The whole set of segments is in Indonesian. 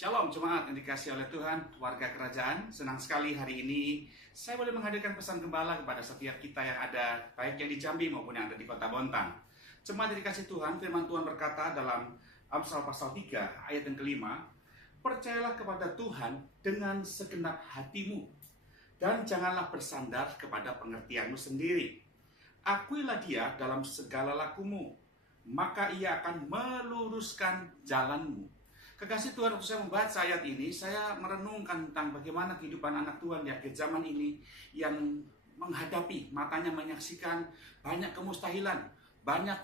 Shalom jemaat yang dikasihi oleh Tuhan, warga kerajaan. Senang sekali hari ini saya boleh menghadirkan pesan gembala kepada setiap kita yang ada, baik yang di Jambi maupun yang ada di Kota Bontang. Jemaat yang dikasihi Tuhan, firman Tuhan berkata dalam Amsal pasal 3 ayat yang kelima, percayalah kepada Tuhan dengan segenap hatimu, dan janganlah bersandar kepada pengertianmu sendiri. Akuilah Dia dalam segala lakumu, maka Ia akan meluruskan jalanmu. Kekasih Tuhan, waktu saya membaca ayat ini, saya merenungkan tentang bagaimana kehidupan anak Tuhan di akhir zaman ini yang menghadapi, matanya menyaksikan banyak kemustahilan, banyak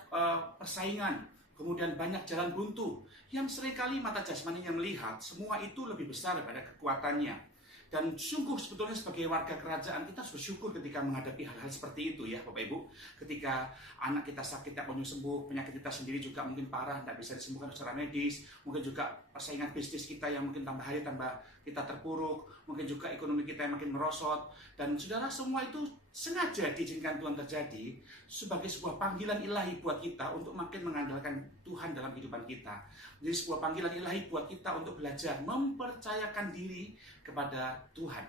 persaingan, kemudian banyak jalan buntu, yang seringkali mata jasmaninya melihat semua itu lebih besar daripada kekuatannya. Dan sungguh sebetulnya sebagai warga kerajaan kita harus bersyukur ketika menghadapi hal-hal seperti itu ya Bapak Ibu. Ketika anak kita sakit tak kunjung sembuh, penyakit kita sendiri juga mungkin parah, tidak bisa disembuhkan secara medis, mungkin juga persaingan bisnis kita yang mungkin tambah hari tambah kita terpuruk, mungkin juga ekonomi kita yang makin merosot. Dan saudara, semua itu sengaja diizinkan Tuhan terjadi sebagai sebuah panggilan ilahi buat kita untuk makin mengandalkan Tuhan dalam kehidupan kita. Jadi sebuah panggilan ilahi buat kita untuk belajar mempercayakan diri kepada Tuhan.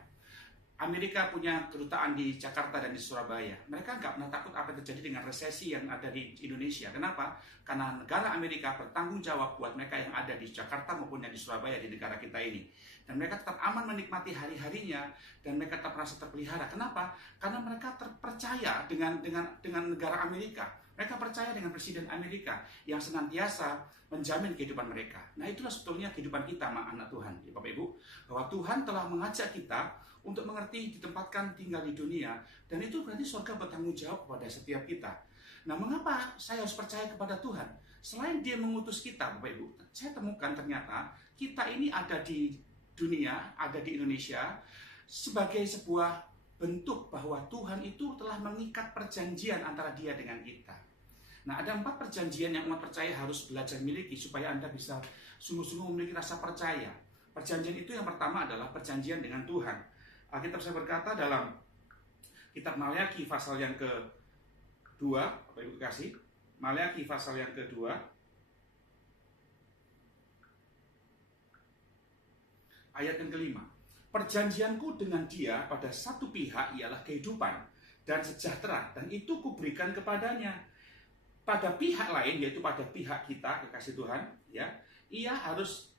Amerika punya kedutaan di Jakarta dan di Surabaya. Mereka nggak pernah takut apa yang terjadi dengan resesi yang ada di Indonesia. Kenapa? Karena negara Amerika bertanggung jawab buat mereka yang ada di Jakarta maupun yang di Surabaya, di negara kita ini. Dan mereka tetap aman menikmati hari-harinya, dan mereka tetap merasa terpelihara. Kenapa? Karena mereka terpercaya dengan negara Amerika. Mereka percaya dengan Presiden Amerika yang senantiasa menjamin kehidupan mereka. Nah, itulah sebetulnya kehidupan kita, anak Tuhan, ya Bapak Ibu, bahwa Tuhan telah mengajak kita untuk mengerti ditempatkan tinggal di dunia, dan itu berarti surga bertanggung jawab kepada setiap kita. Nah, mengapa saya harus percaya kepada Tuhan? Selain Dia mengutus kita, Bapak Ibu, saya temukan ternyata kita ini ada di dunia, ada di Indonesia sebagai sebuah bentuk bahwa Tuhan itu telah mengikat perjanjian antara Dia dengan kita. Nah, ada 4 perjanjian yang umat percaya harus belajar miliki supaya Anda bisa sungguh-sungguh memiliki rasa percaya. Perjanjian itu yang pertama adalah perjanjian dengan Tuhan. Alkitab saya berkata dalam kitab Maleakhi pasal yang ke-2, Bapak Ibu kasih, Maleakhi pasal yang ke-2, ayat yang kelima. Perjanjianku dengan Dia pada satu pihak ialah kehidupan dan sejahtera, dan itu kuberikan kepadanya. Pada pihak lain, yaitu pada pihak kita, kekasih Tuhan, ya, ia harus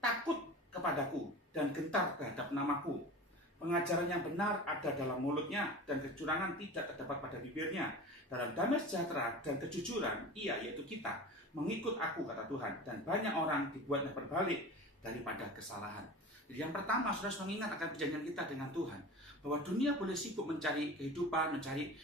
takut kepadaku dan gentar terhadap namaku. Pengajaran yang benar ada dalam mulutnya, dan kecurangan tidak terdapat pada bibirnya. Dalam damai sejahtera dan kejujuran, ia, yaitu kita, mengikut aku, kata Tuhan, dan banyak orang dibuatnya berbalik daripada kesalahan. Jadi yang pertama, saudara harus mengingat akan perjanjian kita dengan Tuhan, bahwa dunia boleh sibuk mencari kehidupan, mencari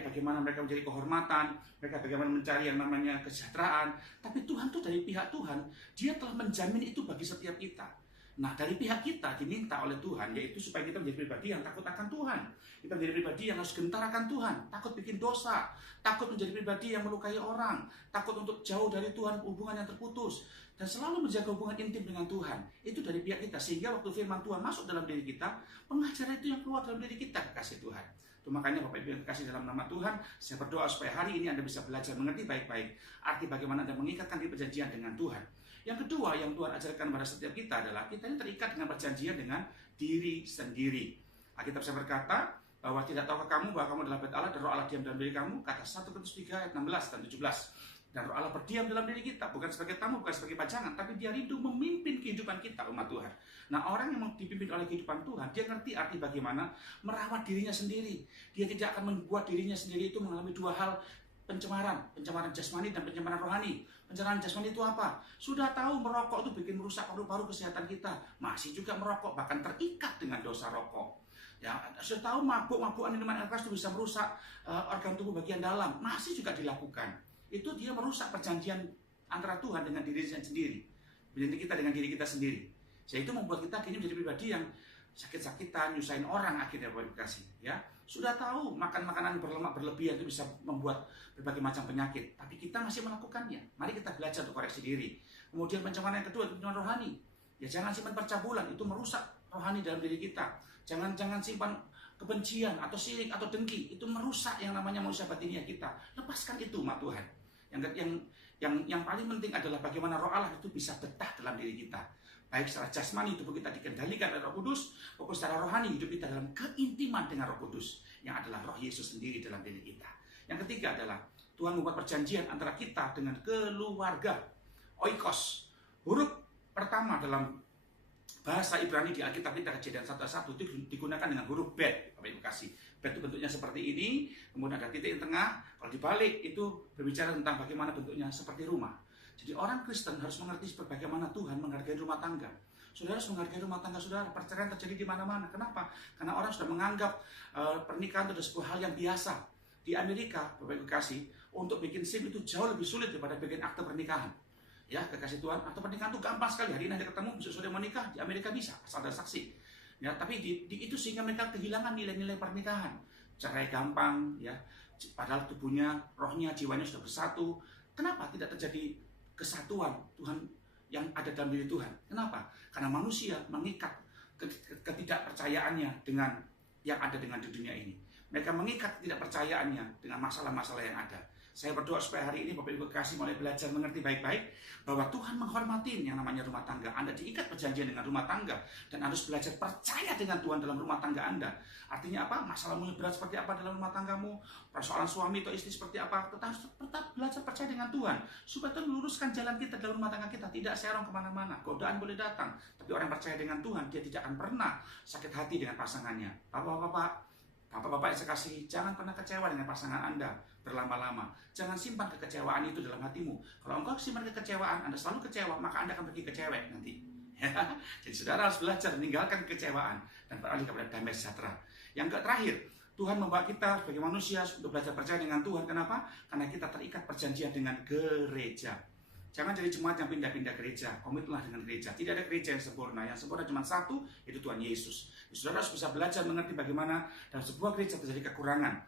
bagaimana mereka mencari kehormatan, mereka bagaimana mencari yang namanya kesejahteraan, tapi Tuhan tuh dari pihak Tuhan, Dia telah menjamin itu bagi setiap kita. Nah, dari pihak kita diminta oleh Tuhan, yaitu supaya kita menjadi pribadi yang takut akan Tuhan. Kita menjadi pribadi yang harus gentar akan Tuhan, takut bikin dosa, takut menjadi pribadi yang melukai orang, takut untuk jauh dari Tuhan, hubungan yang terputus, dan selalu menjaga hubungan intim dengan Tuhan. Itu dari pihak kita, sehingga waktu firman Tuhan masuk dalam diri kita, pengajaran itu yang keluar dalam diri kita, kekasih Tuhan. Itu makanya Bapak Ibu yang kasih dalam nama Tuhan, saya berdoa supaya hari ini Anda bisa belajar mengerti baik-baik arti bagaimana Anda mengikatkan di perjanjian dengan Tuhan. Yang kedua yang Tuhan ajarkan pada setiap kita adalah kita ini terikat dengan perjanjian dengan diri sendiri. Alkitab saya berkata bahwa tidak tahukah kamu bahwa kamu adalah bait Allah dan Roh Allah diam dalam diri kamu, kata 1 Korintus 3 ayat 16 dan 17. Dan Roh Allah berdiam dalam diri kita, bukan sebagai tamu, bukan sebagai pajangan, tapi Dia rindu memimpin kehidupan kita, umat Tuhan. Nah, orang yang dipimpin oleh kehidupan Tuhan, dia ngerti arti bagaimana merawat dirinya sendiri. Dia tidak akan membuat dirinya sendiri itu mengalami 2 hal, pencemaran jasmani dan pencemaran rohani. Pencemaran jasmani itu apa? Sudah tahu merokok itu bikin merusak paru-paru kesehatan kita, masih juga merokok, bahkan terikat dengan dosa rokok. Ya, sudah tahu mabuk-mabukan minuman keras itu bisa merusak organ tubuh bagian dalam, masih juga dilakukan. Itu dia merusak perjanjian antara Tuhan dengan dirinya sendiri, perjanjian kita dengan diri kita sendiri. Jadi itu membuat kita kini menjadi pribadi yang sakit-sakitan, nyusahin orang akhirnya, Bapak Ibu kasih, ya. Sudah tahu makan makanan berlemak berlebihan itu bisa membuat berbagai macam penyakit, tapi kita masih melakukannya. Mari kita belajar untuk koreksi diri. Kemudian pencemaran yang kedua, pencemaran rohani. Ya, jangan simpan percabulan, itu merusak rohani dalam diri kita. Jangan simpan kebencian atau sirik atau dengki, itu merusak yang namanya manusia batiniah kita. Lepaskan itu, umat Tuhan. Yang paling penting adalah bagaimana Roh Allah itu bisa betah dalam diri kita. baik secara jasmani tubuh kita dikendalikan oleh Roh Kudus, maupun secara rohani hidup kita dalam keintiman dengan Roh Kudus yang adalah Roh Yesus sendiri dalam diri kita. Yang ketiga adalah Tuhan membuat perjanjian antara kita dengan keluarga, oikos. Huruf pertama dalam bahasa Ibrani di Alkitab kita, Kejadian 1:1 itu digunakan dengan huruf bet. Bapak Ibu kasih, bet itu bentuknya seperti ini, kemudian ada titik yang tengah. Kalau dibalik itu berbicara tentang bagaimana bentuknya seperti rumah. Jadi orang Kristen harus mengerti bagaimana Tuhan menghargai rumah tangga. Saudara harus menghargai rumah tangga saudara. Perceraian terjadi di mana-mana. Kenapa? Karena orang sudah menganggap pernikahan itu adalah sebuah hal yang biasa. Di Amerika, Bapak Ibu kasih, untuk bikin SIM itu jauh lebih sulit daripada bikin akte pernikahan. Ya, kekasih Tuhan, akte pernikahan itu gampang sekali. Hari ini Anda ketemu, besok sudah mau nikah, di Amerika bisa, asal ada saksi. Ya, tapi itu sehingga mereka kehilangan nilai-nilai pernikahan. Cerai gampang, ya. Padahal tubuhnya, rohnya, jiwanya sudah bersatu. Kenapa tidak terjadi kesatuan Tuhan yang ada dalam diri Tuhan? Kenapa? Karena manusia mengikat ketidakpercayaannya dengan yang ada dengan di dunia ini. Mereka mengikat ketidakpercayaannya dengan masalah-masalah yang ada. Saya berdoa supaya hari ini Bapak Ibu kasih mulai belajar mengerti baik-baik bahwa Tuhan menghormati yang namanya rumah tangga. Anda diikat perjanjian dengan rumah tangga dan harus belajar percaya dengan Tuhan dalam rumah tangga Anda. Artinya apa? Masalahmu berat seperti apa dalam rumah tanggamu, persoalan suami atau istri seperti apa, tetap belajar percaya dengan Tuhan supaya Tuhan meluruskan jalan kita dalam rumah tangga kita, tidak serong kemana-mana. Godaan boleh datang, tapi orang yang percaya dengan Tuhan dia tidak akan pernah sakit hati dengan pasangannya. Bapak-bapak yang saya kasih, jangan pernah kecewa dengan pasangan Anda berlama-lama. Jangan simpan kekecewaan itu dalam hatimu. Kalau engkau simpan kekecewaan, Anda selalu kecewa, maka Anda akan pergi ke cewek nanti. Jadi saudara harus belajar meninggalkan kekecewaan dan beralih kepada damai sejahtera. Yang terakhir, Tuhan membawa kita sebagai manusia untuk belajar percaya dengan Tuhan. Kenapa? Karena kita terikat perjanjian dengan gereja. Jangan jadi jemaat yang pindah-pindah gereja. Komitlah dengan gereja. Tidak ada gereja yang sempurna. Yang sempurna cuma satu, yaitu Tuhan Yesus. Saudara harus bisa belajar mengerti bagaimana dalam sebuah gereja terjadi kekurangan.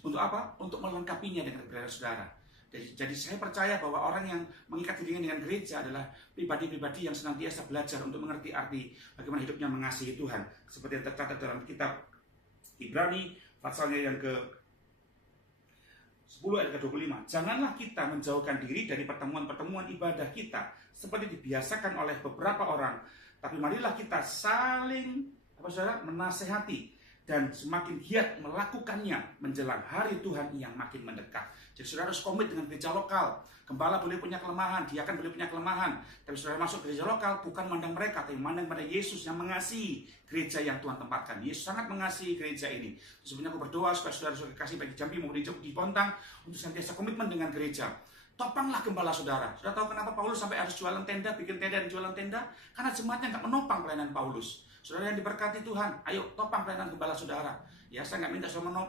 Untuk apa? Untuk melengkapinya dengan kebenaran saudara. Jadi saya percaya bahwa orang yang mengikat dirinya dengan gereja adalah pribadi-pribadi yang senantiasa belajar untuk mengerti arti bagaimana hidupnya mengasihi Tuhan. Seperti yang tercatat dalam kitab Ibrani, pasalnya yang ke 10 ayat ke-25. Janganlah kita menjauhkan diri dari pertemuan-pertemuan ibadah kita seperti dibiasakan oleh beberapa orang, tapi marilah kita saling menasehati dan semakin giat melakukannya menjelang hari Tuhan yang makin mendekat. Jadi saudara harus komit dengan gereja lokal. Gembala boleh punya kelemahan, diakan boleh punya kelemahan, tapi saudara masuk gereja lokal bukan mandang mereka, tapi mandang pada Yesus yang mengasihi gereja yang Tuhan tempatkan. Yesus sangat mengasihi gereja ini. Sebenarnya aku berdoa supaya saudara kasih bagi Jambi maupun di Bontang untuk senantiasa komitmen dengan gereja. Topanglah gembala saudara. Sudah tahu kenapa Paulus sampai harus jualan tenda, bikin tenda dan jualan tenda? Karena jemaatnya nggak menopang pelayanan Paulus. Saudara yang diberkati Tuhan, ayo topang pelayanan gembala saudara. Ya, saya nggak minta saudara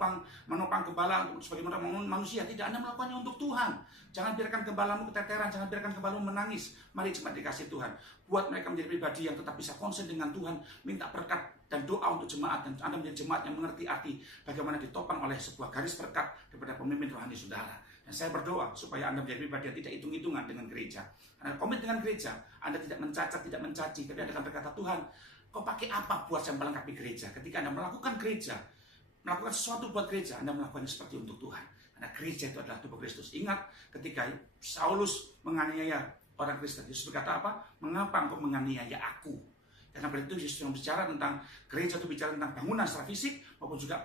menopang gembala sebagai manusia. Tidak, Anda melakukannya untuk Tuhan. Jangan biarkan gembalamu keteteran, jangan biarkan gembalamu menangis. Mari cepat dikasih Tuhan. Buat mereka menjadi pribadi yang tetap bisa konsen dengan Tuhan, minta berkat dan doa untuk jemaat, dan Anda menjadi jemaat yang mengerti arti bagaimana ditopang oleh sebuah garis berkat daripada pemimpin rohani saudara. Dan saya berdoa supaya Anda menjadi pribadi yang tidak hitung-hitungan dengan gereja. Anda komit dengan gereja, Anda tidak mencacat, tidak mencaci, tapi Anda akan berkata, Tuhan, kau pakai apa buat saya melengkapi gereja? Ketika Anda melakukan gereja, melakukan sesuatu buat gereja, Anda melakukannya seperti untuk Tuhan. Karena gereja itu adalah tubuh Kristus. Ingat ketika Saulus menganiaya orang Kristen, Yesus berkata apa? Mengapa engkau menganiaya aku? Karena berarti Yesus yang bicara tentang gereja itu bicara tentang bangunan secara fisik maupun juga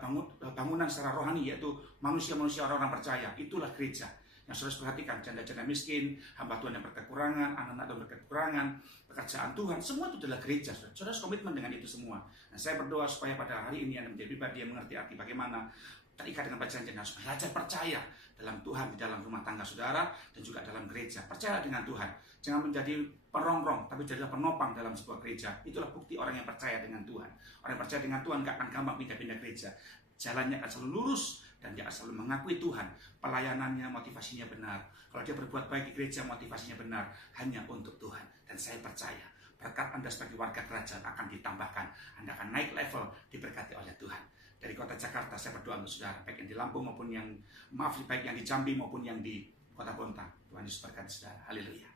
bangunan secara rohani, yaitu manusia-manusia orang-orang percaya. Itulah gereja. Yang harus perhatikan, janda-janda miskin, hamba Tuhan yang berkekurangan, anak-anak Tuhan berkekurangan, pekerjaan Tuhan, semua itu adalah gereja. Saudara harus komitmen dengan itu semua. Nah, saya berdoa supaya pada hari ini Anda menjadi pribadi yang mengerti arti bagaimana terikat dengan perjanjian, harus belajar percaya dalam Tuhan, di dalam rumah tangga saudara, dan juga dalam gereja. Percaya dengan Tuhan. Jangan menjadi perongrong, tapi jadilah penopang dalam sebuah gereja. Itulah bukti orang yang percaya dengan Tuhan. Orang yang percaya dengan Tuhan gak akan gampang pindah-pindah gereja. Jalannya akan selalu lurus, dan dia akan selalu mengakui Tuhan. Pelayanannya, motivasinya benar. Kalau dia berbuat baik di gereja, motivasinya benar. Hanya untuk Tuhan. Dan saya percaya, berkat Anda sebagai warga kerajaan akan ditambahkan. Anda akan naik level, diberkati oleh Tuhan. Dari kota Jakarta, saya berdoa untuk saudara, baik yang di Lampung maupun baik yang di Jambi maupun yang di Kota Bontang. Tuhan Yesus berkati saudara. Haleluya.